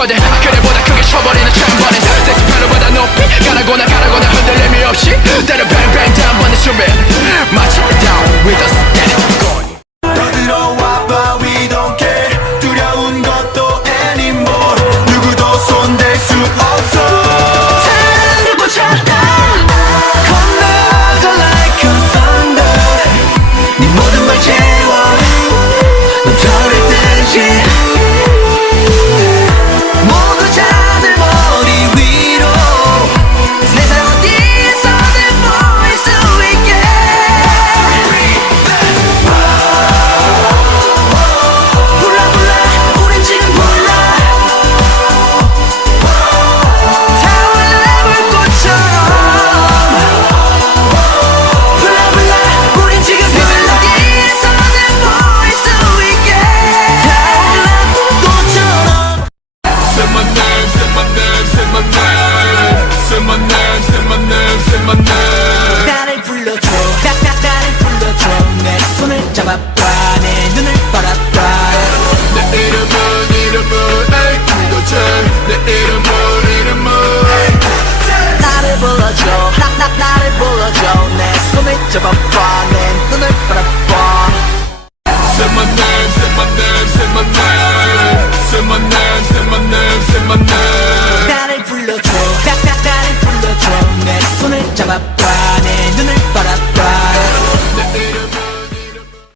초대 그래보다 크게 쳐버리는 chamberlain 섹스 pedal보다 높이 가라거나 흔들림이 없이 때려 bang bang 단번에 준비 마치 down with us get it going 더 들어와봐 we don't care 두려운 것도 anymore 누구도 손댈 수 없어 다 꽂혔다 건너가 like a thunder 네 모든 걸 채워 넘쳐릴 듯이 모두 자들 머리 위로 세상 어디에서든 보일 수 있게 불러 불러 우린 지금 불러 타올라 불꽃처럼 불러 불러 우린 지금 세상 어디에서든 보일 수 있게 타올라 불꽃처럼 Say my name, say my name, say my name. Say my name, say my name, say my name. 나를 불러줘 나를 불러줘 내 손을 잡아봐 내 눈을 바라봐 내 이름은 에이 그거지 내 이름은 나를 불러줘 나를 불러줘 내 손을 잡아봐 내 눈을 바라봐